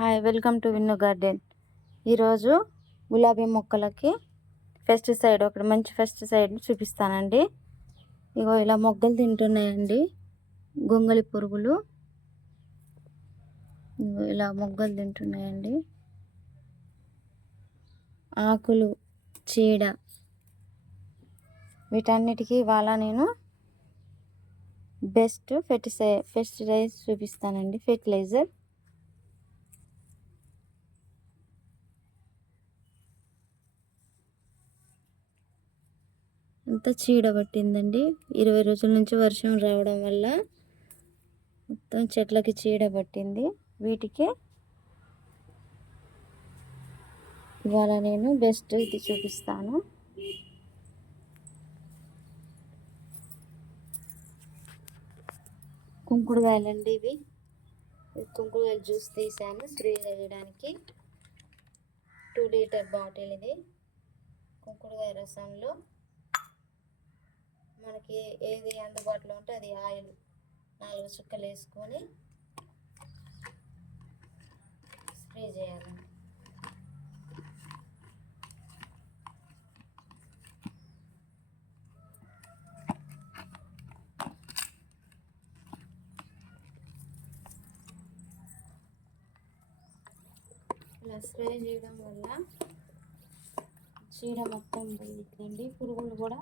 Hi, welcome to Vinnu garden. ఈరోజు గులాబీ మొక్కలకి పెస్టిసైడ్, ఒకటి మంచి పెస్టిసైడ్ని చూపిస్తానండి. ఇగో ఇలా మొగ్గలు తింటున్నాయండి గొంగళి పురుగులు. ఇలా మొగ్గలు తింటున్నాయండి. ఆకులు, చీడ, వీటన్నిటికీ ఇవాళ నేను బెస్ట్ పెస్టిసైడ్ చూపిస్తానండి. ఫెర్టిలైజర్ అంతా చీడ పట్టిందండి. 20 రోజుల నుంచి వర్షం రావడం వల్ల మొత్తం చెట్లకి చీడ పట్టింది. వీటికి ఇవాళ నేను బెస్ట్ ఇది చూపిస్తాను. కుంకుడుకాయలండి ఇవి. కుంకుడుకాయలు జ్యూస్ తీసాను స్ప్రే చేయడానికి. 2 లీటర్ బాటిల్ ఇది. కుంకుడుకాయ రసంలో మనకి ఏది అందుబాటులో ఉంటే అది ఆయిల్ 4 చుక్కలు వేసుకొని స్ప్రే చేయాలి. ఇలా స్ప్రే చేయడం వల్ల చీడ మొత్తం పోయిందండి. పురుగులు కూడా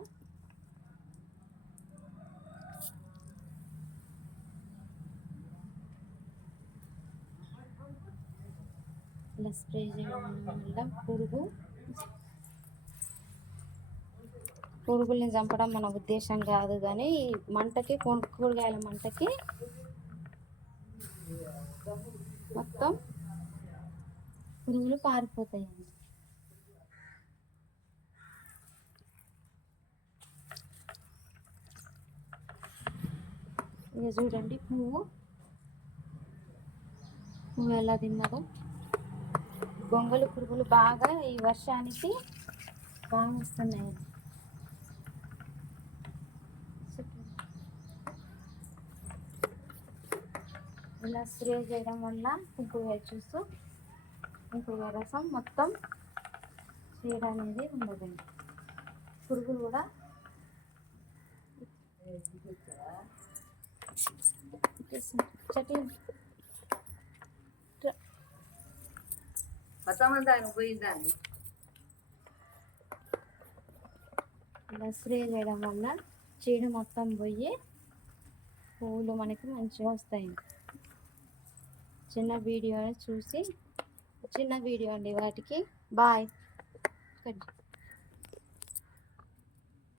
ఇలా స్ప్రే చేయడం వల్ల పురుగుల్ని చంపడం మన ఉద్దేశం కాదు, కానీ మంటకి, కుంకుడుకాయల మంటకి మొత్తం పురుగులు పారిపోతాయండి. ఇక చూడండి పువ్వు ఎలా తిన్నదో. గొంగళి పురుగులు బాగా ఈ వర్షానికి బాగా వస్తున్నాయండి. ఇలా స్ప్రే చేయడం వల్ల కుంకుడుకాయ చూస్తూ కుంకుడుకాయ రసం మొత్తం చీడ అనేది ఉండదండి. పురుగులు కూడా చెట్లు ఇలా స్ప్రే చేయడం వల్ల చీడ మొత్తం పోయి పువ్వులు మనకి మంచిగా వస్తాయి. చిన్న వీడియో అండి వాటికి. బాయ్.